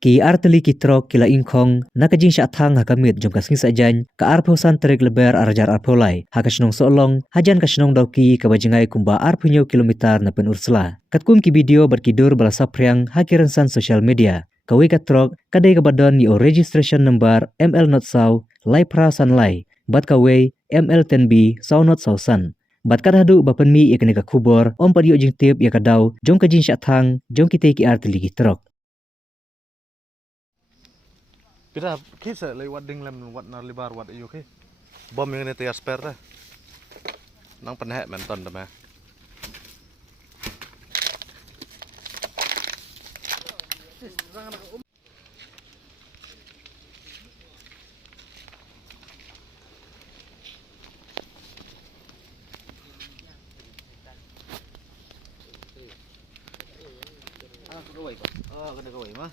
Ki arteli kitrok kila ingkong nakajing syatang hakamit jom kasing sajan ka arposan terik leber arajar arpolai hakasnong solong hajan kasnong dauki kabajengai kumba arpunyo kilometer na pen ursela. Katkun ki video berkidur balasa priang hakiransan sosial media. Kawi katrok kadai kabadon ni o registration number ML not saw lai pra san lai bat kawe ML 10B saw not saw san. Bat kadadu bapen mi ikani ka kubor om padio jing tip ya kadau jom kajing syatang jom kita ki arteli kitrok. Kita kisah lagi wadding lem wad nalibar wad iyo ke bom yang ini tias per dah nang penhek menton dah mah kena kawai mah